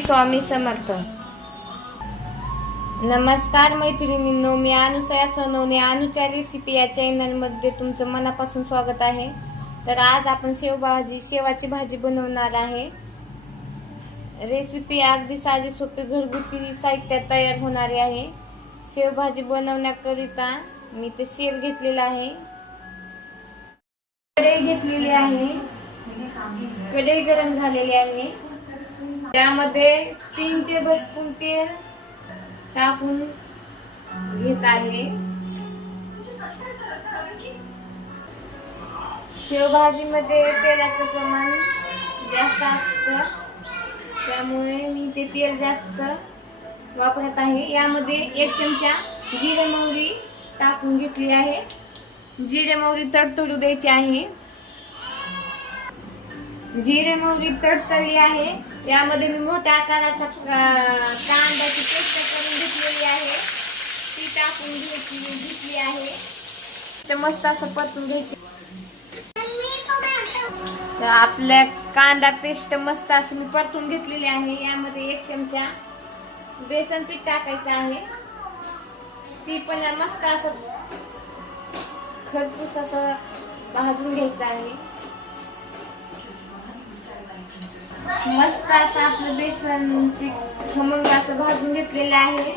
स्वामी समर्थ. नमस्कार मैत्रिणींनो. मी अनुसया सोनवणे अनुच्या रेसिपी या चॅनलमध्ये तुमचं मनापासून स्वागत आहे. तर आज आपण शेवभाजी शेवाची भाजी बनवणार आहे. रेसिपी अगदी साधी सोपी घरगुती साहित्यात तयार होणारी आहे. शेवभाजी बनवण्याकरिता मी ते सेव घेतलेला आहे. कढई घेतलेली आहे. कढई गरम झालेली आहे. त्यामध्ये तीन टेबल स्पून तेल टाकून घेत आहे. शेवभाजीमध्ये तेलाचं प्रमाण जास्त असतं. त्यामुळे मी ते तेल जास्त वापरत आहे. यामध्ये एक चमचा जिरे मोहरी टाकून घेतली आहे. जिरे मोहरी तडतडू द्यायची आहे. जिरे मोहरी तडतडली आहे. यामध्ये मी मोठ्या आकाराचा कांद्याची पेस्ट करून घेतलेली आहे. ती टाकून घ्यायची घेतली आहे. ते मस्त असं परतून घ्यायची. तर आपल्या कांदा पेस्ट मस्त अशी मी परतून घेतलेली आहे. यामध्ये एक चमचा बेसन पीठ टाकायचं आहे. ती पण मस्त असं खरपूस असं भाजून घ्यायचं आहे. मस्त असं आपलं बेसन पीठ खमंग असं भाजून घेतलेलं आहे.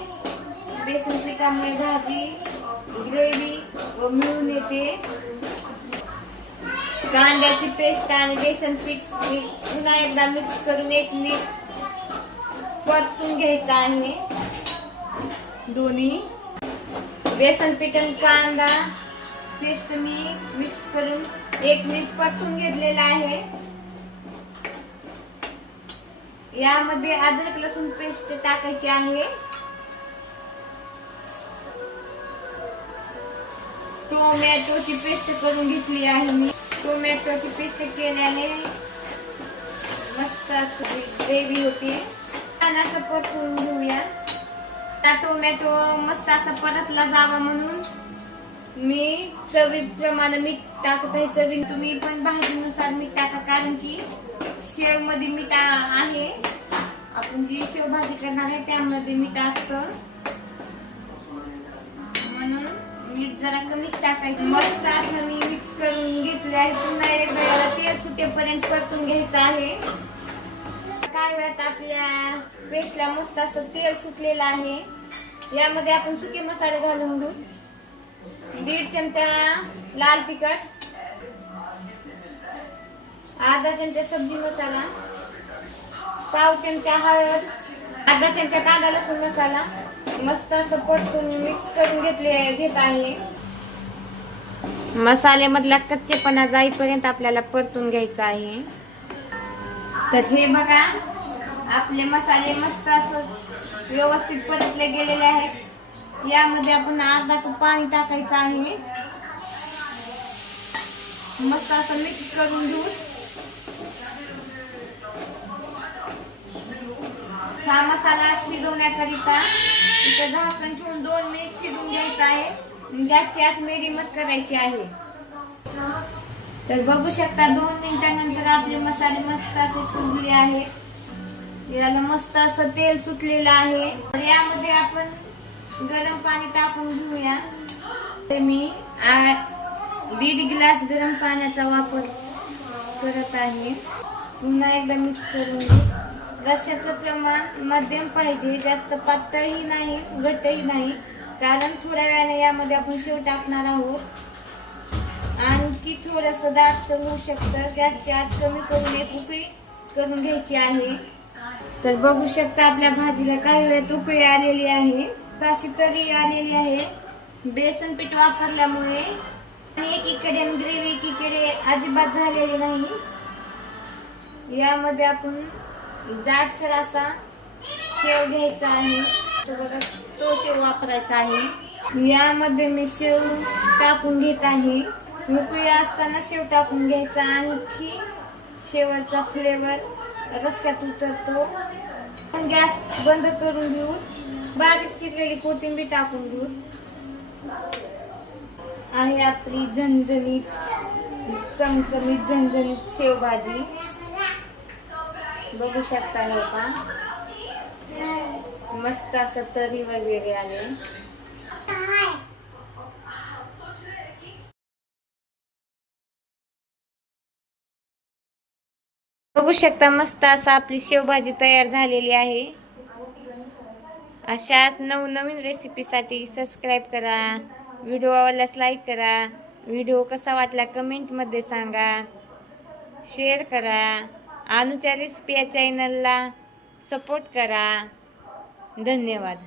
बेसन पिठामुळे भाजी ग्रेव्ही व मिळून येते. कांद्याची पेस्ट आणि बेसन पीठ पुन्हा एकदा मिक्स करून एक नीट परतून घ्यायचं आहे. दोन्ही. बेसन पीठ आणि कांदा. पेस्ट मी मिक्स करून एक मिनिट पचून घेतलेला आहे. यामध्ये अद्रक लसूण पेस्ट टाकायची आहे. टोमॅटोची पेस्ट करून घेतली आहे मी. टोमॅटोची पेस्ट केल्याने मस्त असं ग्रेव्ही होते. छान असं पचवून घेऊया. आता टोमॅटो मस्त असा परतला जावा म्हणून. मी चवीप्रमाणे मीठ टाकत आहे. चवी तुम्ही पण भाजीनुसार मीठ टाका कारण की शेवमध्ये मीठ आहे. आपण जी शेव भाजी करणार आहे त्यामध्ये मीठ असतं. म्हणून मीठ जरा कमीच टाकायचं. मस्त असं मी मिक्स करून घेतले आहे. पुन्हा एक वेळेला तेल सुटेपर्यंत परतून घ्यायचं आहे. काय वेळात आपल्या पेस्टला मस्त असं तेल सुटलेलं आहे. यामध्ये आपण सुके मसाले घालून घेऊ. दीड चमचा लाल तिखट अर्धा चमचा सब्जी मसाला पाव चमचा हळद अर्धा चमचा कांदा लसूण मसाला. मस्त असं परतून मिक्स करून घेतले घेत आहे. मसाल्यामधला कच्चेपणा जाईपर्यंत आपल्याला परतून घ्यायचं आहे. तर हे बघा आपले मसाले मस्त असं व्यवस्थित परतले गेलेले आहेत. यामध्ये आपण अर्धा कप पाणी टाकायचं आहे. मस्त असं मिक्स करून घेऊ. हा मसाला शिजवण्याकरिता इथे झाकण ठेवून दोन मिनिट शिजून घ्यायचं आहे. गॅसची आत मिडियमच करायची आहे. तर बघू शकता दोन मिनिटानंतर आपले मसाले मस्त असे शिजले आहेत याला मस्त असं तेल सुटलेलं आहे. यामध्ये आपण गरम पाणी टाकून घेऊया. ते मी दीड ग्लास गरम पाण्याचा वापर करत आहे. पुन्हा एकदा मिक्स करून घेऊ रश्याचं प्रमाण मध्यम पाहिजे जास्त पातळही नाही घट्टही नाही. कारण थोड्या वेळाने यामध्ये आपण शेव टाकणार आहोत. आणखी थोडस दाटसर होऊ शकतं. गॅसची आज कमी करून एक उकळी करून घ्यायची आहे. तर बघू शकता आपल्या भाजीला काही वेळ उकळी आलेली आहे. ताशी तरी आलेली आहे. बेसन पीठ वापरल्यामुळे एकीकडे ग्रेव्ही एकीकडे अजिबात झालेली नाही. यामध्ये आपण जाडसर असा शेव घ्यायचा आहे. तो बघा तो शेव वापरायचा आहे. यामध्ये मी शेव टाकून घेत आहे. उकळी असताना शेव टाकून घ्यायचा. आणखी शेवटचा फ्लेवर रस्त्यात उतरतो. आपण गॅस बंद करून घेऊ. बारीक चिरलेली कोथिंबीर टाकून घेऊ. आहे आपली झणझणीत चमचमीत झणझणीत शेवभाजी. बघू शकता हे का? मस्त असं तरी वगैरे आले बघू शकता मस्त असं आपली शेवभाजी तयार झालेली आहे. अशाच नवनवीन रेसिपीसाठी सबस्क्राईब करा व्हिडिओ आवडल्यास लाईक करा व्हिडिओ कसा वाटला कमेंटमध्ये सांगा शेअर करा अनुच्या रेसिपी या चॅनलला सपोर्ट करा. धन्यवाद.